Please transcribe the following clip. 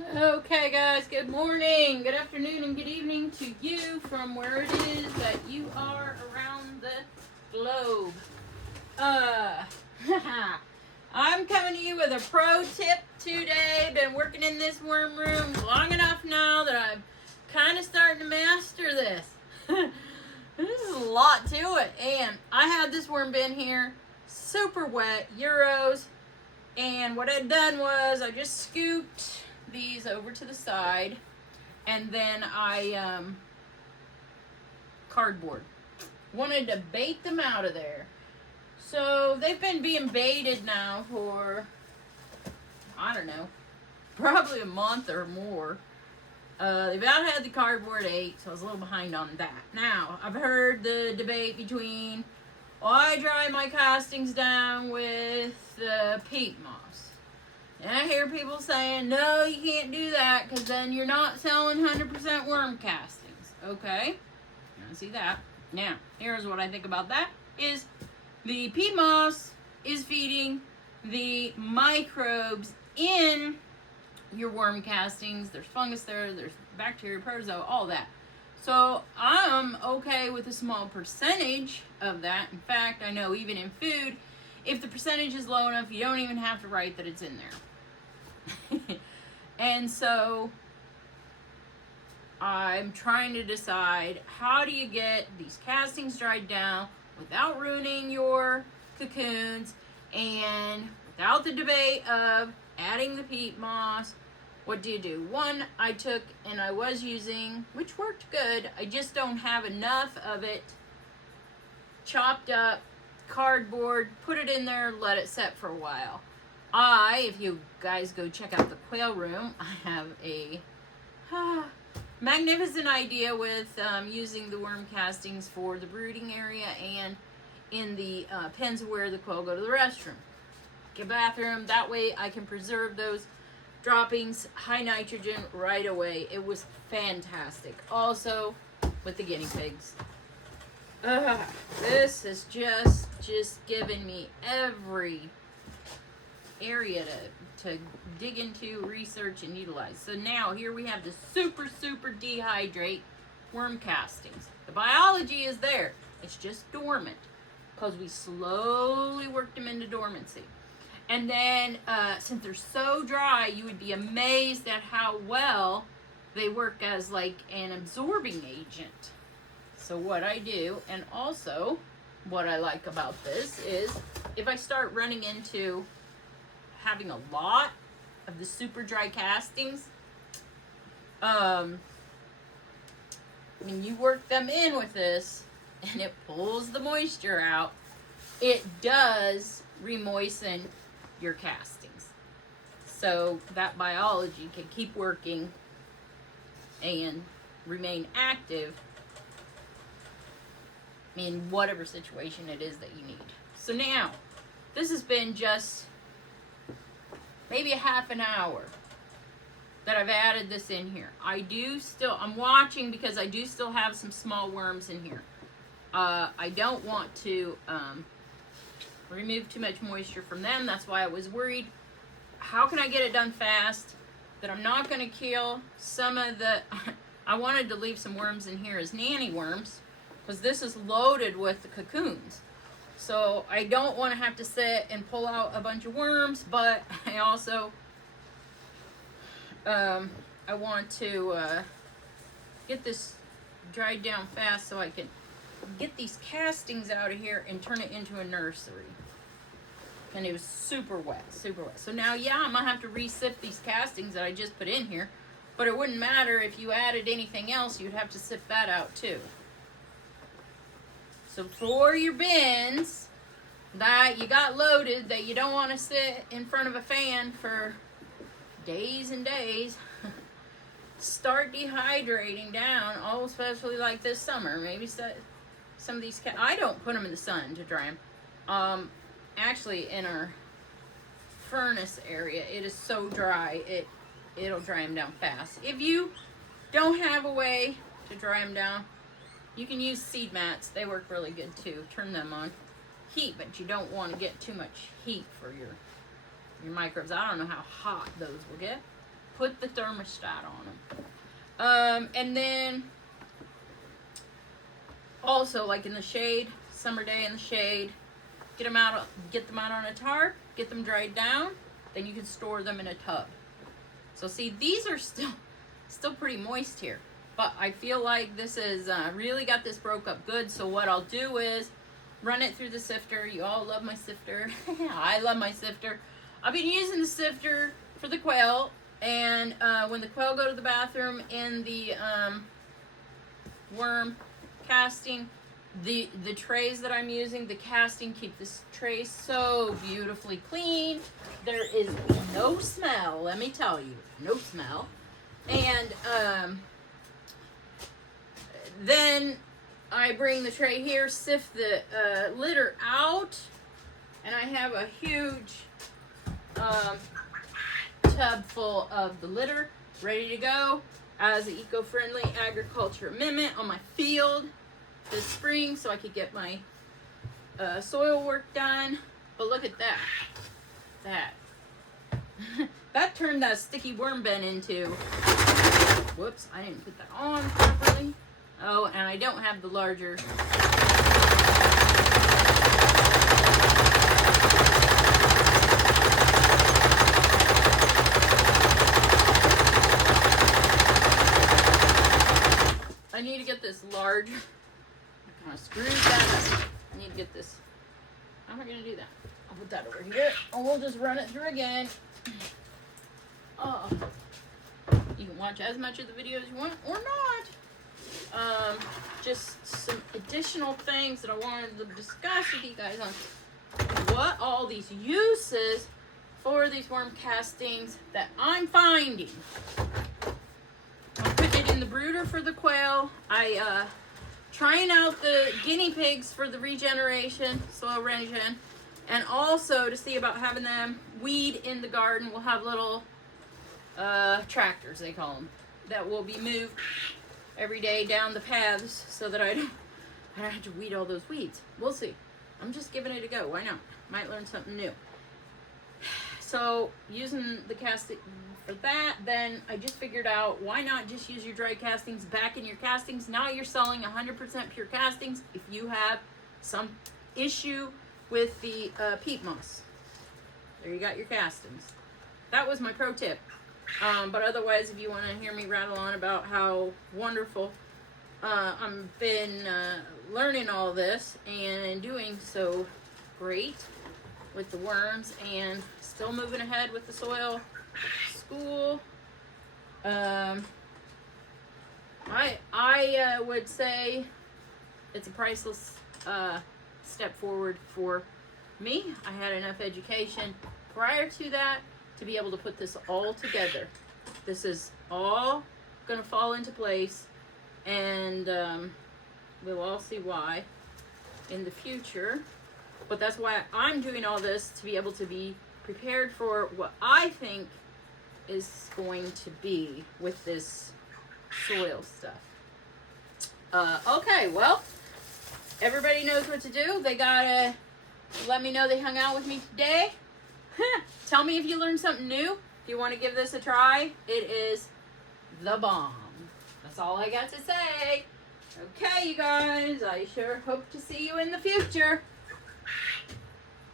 Okay, guys, good morning, good afternoon, and good evening to you from where it is that you are around the globe. I'm coming to you with a pro tip today. Been working in this worm room long enough now that I'm kind of starting to master this. This is a lot to it, and I had this worm bin here, super wet, Euros, and what I'd done was I just scooped these over to the side, and then I cardboard. Wanted to bait them out of there. So they've been being baited now for, I don't know, probably a month or more. They've about had the cardboard ate, so I was a little behind on that. Now, I've heard the debate between, I dry my castings down with peat moss. And I hear people saying, no, you can't do that because then you're not selling 100% worm castings. Okay, I see that. Now, here's what I think about that is the peat moss is feeding the microbes in your worm castings. There's fungus there, there's bacteria, protozoa, all that. So I'm okay with a small percentage of that. In fact, I know even in food, if the percentage is low enough, you don't even have to write that it's in there. And so I'm trying to decide, how do you get these castings dried down without ruining your cocoons and without the debate of adding the peat moss? What do you do? One, I took and I was using, which worked good, I just don't have enough of it, chopped up cardboard, put it in there, let it set for a while. If you guys go check out the quail room, I have a magnificent idea with using the worm castings for the brooding area and in the pens where the quail go to the restroom. Get a bathroom, that way I can preserve those droppings, high nitrogen right away. It was fantastic. Also with the guinea pigs. This has just given me every area to dig into, research, and utilize. So now here we have the super dehydrate worm castings. The biology is there. It's just dormant because we slowly worked them into dormancy. And then since they're so dry, you would be amazed at how well they work as like an absorbing agent. So what I do, and also what I like about this is if I start running into having a lot of the super dry castings, when you work them in with this and it pulls the moisture out, it does remoisten your castings. So that biology can keep working and remain active in whatever situation it is that you need. So now, this has been just maybe a half an hour that I've added this in here. I'm watching because I do still have some small worms in here. I don't want to remove too much moisture from them. That's why I was worried, how can I get it done fast that I'm not going to kill some of the I wanted to leave some worms in here as nanny worms because this is loaded with the cocoons. So I don't want to have to sit and pull out a bunch of worms, but I also I want to get this dried down fast so I can get these castings out of here and turn it into a nursery. And it was super wet. So now, yeah, I'm gonna have to re-sift these castings that I just put in here, but it wouldn't matter if you added anything else, you'd have to sift that out too. So for your bins that you got loaded, that you don't want to sit in front of a fan for days and days, start dehydrating down, especially like this summer. Maybe some of these, I don't put them in the sun to dry them. Actually, in our furnace area, it is so dry, it'll dry them down fast. If you don't have a way to dry them down, you can use seed mats. They work really good too. Turn them on heat, but you don't want to get too much heat for your microbes. I don't know how hot those will get. put the thermostat on them. And then also, like in the shade, summer day in the shade, get them out on a tarp, get them dried down, then you can store them in a tub. So see, these are still pretty moist here, but I feel like this is really got this broke up good. So what I'll do is run it through the sifter. You all love my sifter. I love my sifter. I've been using the sifter for the quail, and when the quail go to the bathroom in the worm casting, the trays that I'm using, the casting, keep this tray so beautifully clean. There is no smell, let me tell you, no smell. And then I bring the tray here, sift the litter out, and I have a huge tub full of the litter ready to go as an eco-friendly agriculture amendment on my field this spring, so I could get my soil work done. But look at that. That turned that sticky worm bin into, whoops, I didn't put that on properly. Oh, and I don't have the larger. I need to get this large. I kind of screwed that. I need to get this. How am I going to do that? I'll put that over here, and we'll just run it through again. Oh, you can watch as much of the video as you want, or not. Just some additional things that I wanted to discuss with you guys on what all these uses for these worm castings that I'm finding. I'm putting it in the brooder for the quail. I trying out the guinea pigs for the regeneration, soil regen, and also to see about having them weed in the garden. We'll have little tractors, they call them, that will be moved every day down the paths so that I don't have to weed all those weeds. We'll see. I'm just giving it a go. Why not? Might learn something new. So using the casting for that, then I just figured out, why not just use your dry castings back in your castings? Now you're selling 100% pure castings if you have some issue with the peat moss. There you got your castings. That was my pro tip. But otherwise, if you want to hear me rattle on about how wonderful I've been learning all this and doing so great with the worms and still moving ahead with the soil school, I would say it's a priceless step forward for me. I had enough education prior to that to be able to put this all together. This is all going to fall into place, and we'll all see why in the future. But that's why I'm doing all this, to be able to be prepared for what I think is going to be with this soil stuff. Okay, well, everybody knows what to do. They gotta let me know they hung out with me today. Tell me if you learned something new. If you want to give this a try, it is the bomb. That's all I got to say. Okay, you guys, I sure hope to see you in the future.